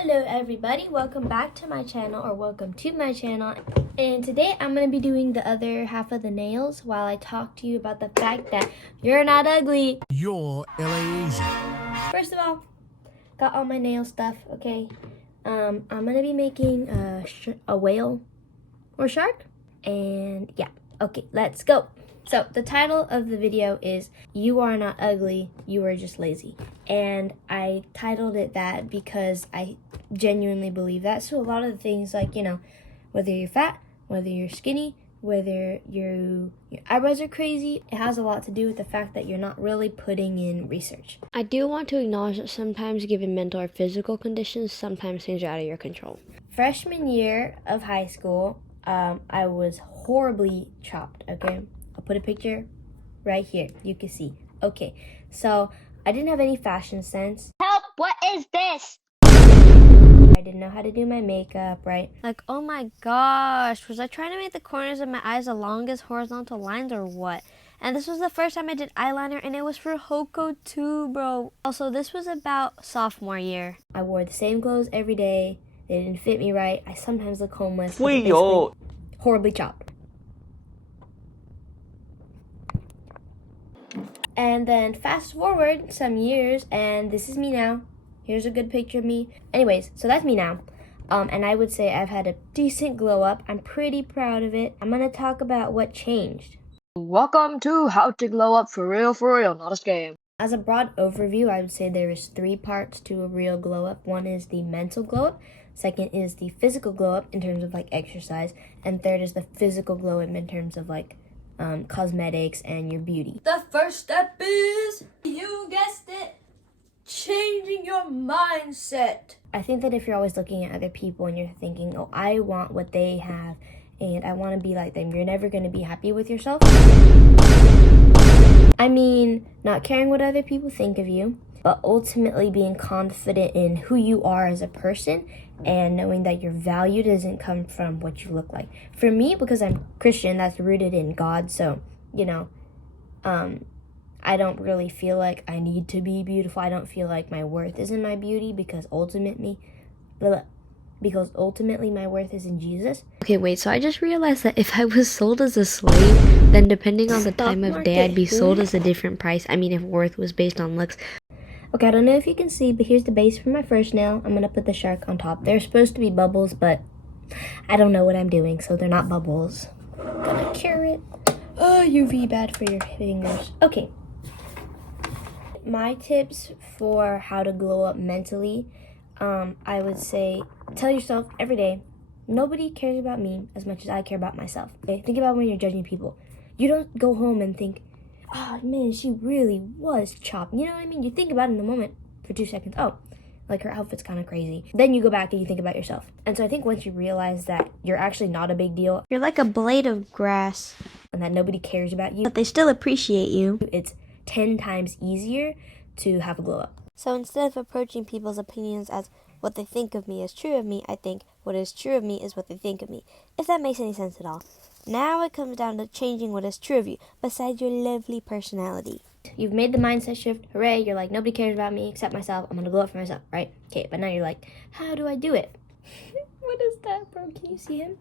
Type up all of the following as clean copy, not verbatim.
Hello everybody, welcome back to my channel, or welcome to my channel. And today I'm going to be doing the other half of the nails while I talk to you about the fact that you're not ugly. You're LA-Asian. First of all, got all my nail stuff, okay? I'm going to be making a whale or shark. And yeah, okay, let's go. So the title of the video is You Are Not Ugly, You Are Just Lazy. And I titled it that because I genuinely believe that. So a lot of the things like, whether you're fat, whether you're skinny, whether your eyebrows are crazy, it has a lot to do with the fact that you're not really putting in research. I do want to acknowledge that sometimes given mental or physical conditions, sometimes things are out of your control. Freshman year of high school, I was horribly chopped, okay? I'll put a picture right here. You can see. Okay, so I didn't have any fashion sense. Help! What is this? I didn't know how to do my makeup, right? Like, oh my gosh, was I trying to make the corners of my eyes the longest horizontal lines or what? And this was the first time I did eyeliner, and it was for Hoko too, bro. Also, this was about sophomore year. I wore the same clothes every day. They didn't fit me right. I sometimes look homeless. Horribly chopped. And then fast forward some years, and this is me now. Here's a good picture of me. Anyways, so that's me now. And I would say I've had a decent glow up. I'm pretty proud of it. I'm gonna talk about what changed. Welcome to How to Glow Up for real, not a scam. As a broad overview, I would say there is 3 parts to a real glow up. One is the mental glow up. Second is the physical glow up in terms of like exercise. And third is the physical glow up in terms of like cosmetics and your beauty. The first step is, you guessed it, changing your mindset. I think that if you're always looking at other people and you're thinking, oh, I want what they have and I want to be like them, you're never going to be happy with yourself. I mean, not caring what other people think of you, but ultimately being confident in who you are as a person and knowing that your value doesn't come from what you look like. For me, because I'm Christian, that's rooted in God, so, I don't really feel like I need to be beautiful. I don't feel like my worth is in my beauty because ultimately my worth is in Jesus. Okay, wait, so I just realized that if I was sold as a slave, then depending on the time of day, I'd be sold as a different price. I mean, if worth was based on looks. Okay, I don't know if you can see, but here's the base for my first nail. I'm gonna put the shark on top. They're supposed to be bubbles, but I don't know what I'm doing, so they're not bubbles. Gonna cure it. Oh, UV bad for your fingers. Okay. My tips for how to glow up mentally, I would say tell yourself every day, nobody cares about me as much as I care about myself. Okay? Think about when you're judging people. You don't go home and think, oh man, she really was chopped. You know what I mean? You think about it in the moment for 2 seconds. Oh, like her outfit's kind of crazy. Then you go back and you think about yourself. And so I think once you realize that you're actually not a big deal, you're like a blade of grass, and that nobody cares about you, but they still appreciate you, it's 10 times easier to have a glow up. So instead of approaching people's opinions as what they think of me is true of me, I think what is true of me is what they think of me. If that makes any sense at all. Now it comes down to changing what is true of you, besides your lovely personality. You've made the mindset shift. Hooray, you're like, nobody cares about me except myself. I'm gonna glow up for myself, right? Okay, but now you're like, how do I do it? What is that, bro? Can you see him?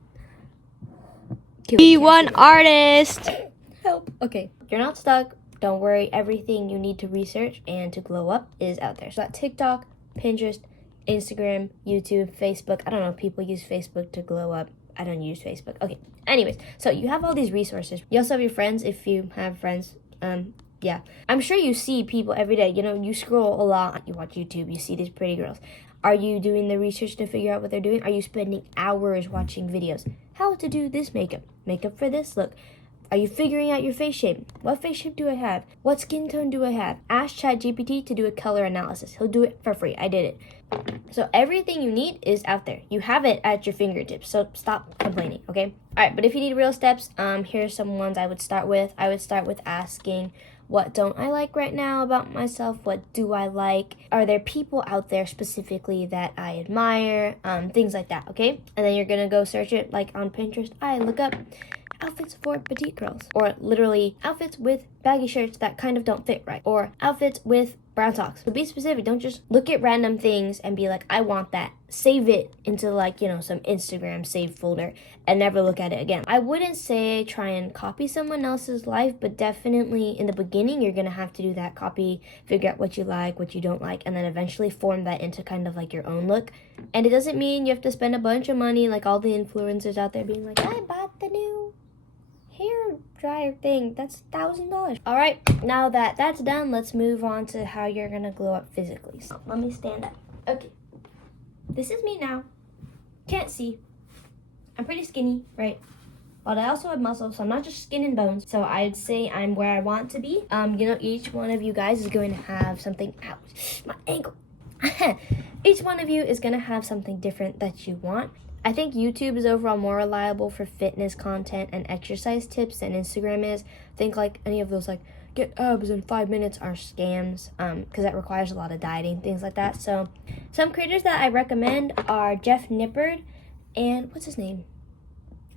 Be one artist! Help. Okay, you're not stuck. Don't worry, everything you need to research and to glow up is out there. So that TikTok, Pinterest, Instagram, YouTube, Facebook. I don't know if people use Facebook to glow up. I don't use Facebook. Okay, anyways, so you have all these resources. You also have your friends if you have friends. Yeah. I'm sure you see people every day. You scroll a lot. You watch YouTube. You see these pretty girls. Are you doing the research to figure out what they're doing? Are you spending hours watching videos? How to do this makeup? Makeup for this look. Are you figuring out your face shape? What face shape do I have? What skin tone do I have? Ask ChatGPT to do a color analysis. He'll do it for free. I did it. So everything you need is out there. You have it at your fingertips. So stop complaining, okay? All right, but if you need real steps, here's some ones I would start with. I would start with asking, what don't I like right now about myself? What do I like? Are there people out there specifically that I admire? Things like that, okay? And then you're gonna go search it like on Pinterest. I look up outfits for petite girls, or literally outfits with baggy shirts that kind of don't fit right, or outfits with brown socks. So be specific. Don't just look at random things and be like, I want that. Save it into like, some Instagram saved folder and never look at it again. I wouldn't say try and copy someone else's life, but definitely in the beginning, you're going to have to do that. Copy, figure out what you like, what you don't like, and then eventually form that into kind of like your own look. And it doesn't mean you have to spend a bunch of money like all the influencers out there being like, I bought the new hair dryer thing. That's $1,000. All right, now that that's done, let's move on to how you're going to glow up physically. So let me stand up. Okay. This is me now. Can't see. I'm pretty skinny, right? But I also have muscle, so I'm not just skin and bones. So I'd say I'm where I want to be. Each one of you guys is going to have something. Ouch, my ankle. Each one of you is going to have something different that you want. I think YouTube is overall more reliable for fitness content and exercise tips than Instagram is. I think like any of those like get abs in 5 minutes are scams because that requires a lot of dieting, things like that. So some creators that I recommend are Jeff Nippard and what's his name?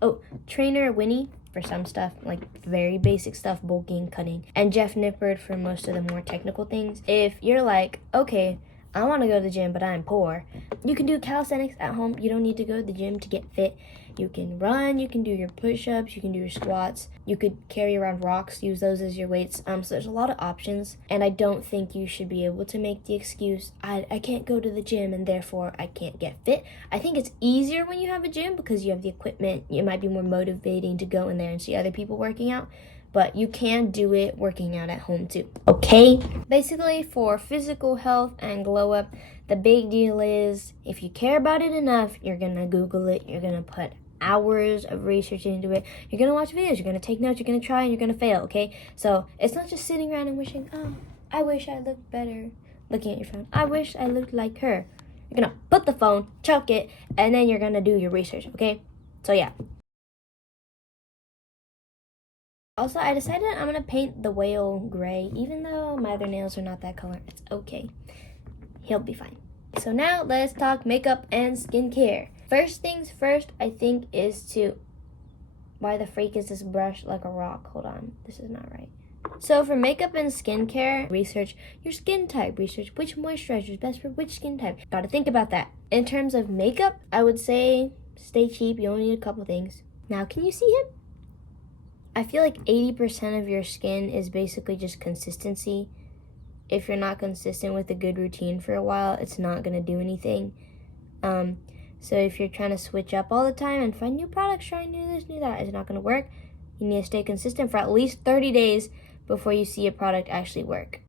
Oh, Trainer Winnie for some stuff, like very basic stuff, bulking, cutting, and Jeff Nippard for most of the more technical things. If you're like, okay, I want to go to the gym, but I'm poor, you can do calisthenics at home. You don't need to go to the gym to get fit. You can run, you can do your push-ups, you can do your squats, you could carry around rocks, use those as your weights. So there's a lot of options, and I don't think you should be able to make the excuse, I can't go to the gym and therefore I can't get fit. I think it's easier when you have a gym because you have the equipment. It might be more motivating to go in there and see other people working out, but you can do it working out at home too, okay? Basically, for physical health and glow up, the big deal is if you care about it enough, you're gonna Google it, you're gonna put hours of research into it, you're gonna watch videos, you're gonna take notes, you're gonna try, and you're gonna fail, okay? So it's not just sitting around and wishing, oh, I wish I looked better, looking at your phone. I wish I looked like her. You're gonna put the phone, chuck it, and then you're gonna do your research, okay? So yeah. Also, I decided I'm going to paint the whale gray. Even though my other nails are not that color, it's okay. He'll be fine. So now, let's talk makeup and skincare. First things first, I think, is to... Why the freak is this brush like a rock? Hold on. This is not right. So for makeup and skincare, research your skin type. Research which moisturizer is best for which skin type. Gotta think about that. In terms of makeup, I would say stay cheap. You only need a couple things. Now, can you see him? I feel like 80% of your skin is basically just consistency. If you're not consistent with a good routine for a while, it's not going to do anything. So if you're trying to switch up all the time and find new products, try and do this, do that, it's not going to work. You need to stay consistent for at least 30 days before you see a product actually work.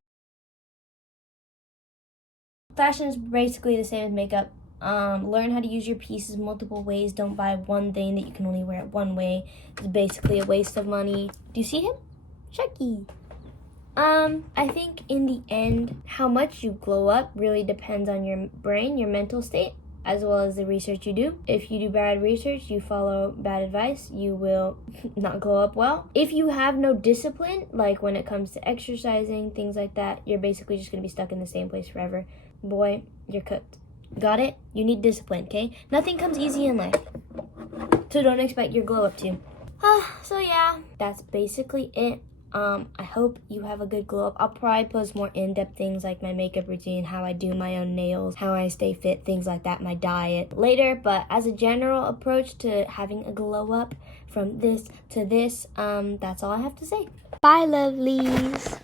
Fashion is basically the same as makeup. Learn how to use your pieces multiple ways. Don't buy one thing that you can only wear it one way. It's basically a waste of money. Do you see him? Chucky. I think in the end, how much you glow up really depends on your brain, your mental state, as well as the research you do. If you do bad research, you follow bad advice, you will not glow up well. If you have no discipline, like when it comes to exercising, things like that, you're basically just going to be stuck in the same place forever. Boy, you're cooked. Got it? You need discipline, okay? Nothing comes easy in life. So don't expect your glow up to. So yeah, that's basically it. I hope you have a good glow up. I'll probably post more in-depth things like my makeup routine, how I do my own nails, how I stay fit, things like that, my diet later. But as a general approach to having a glow up from this to this, that's all I have to say. Bye, lovelies.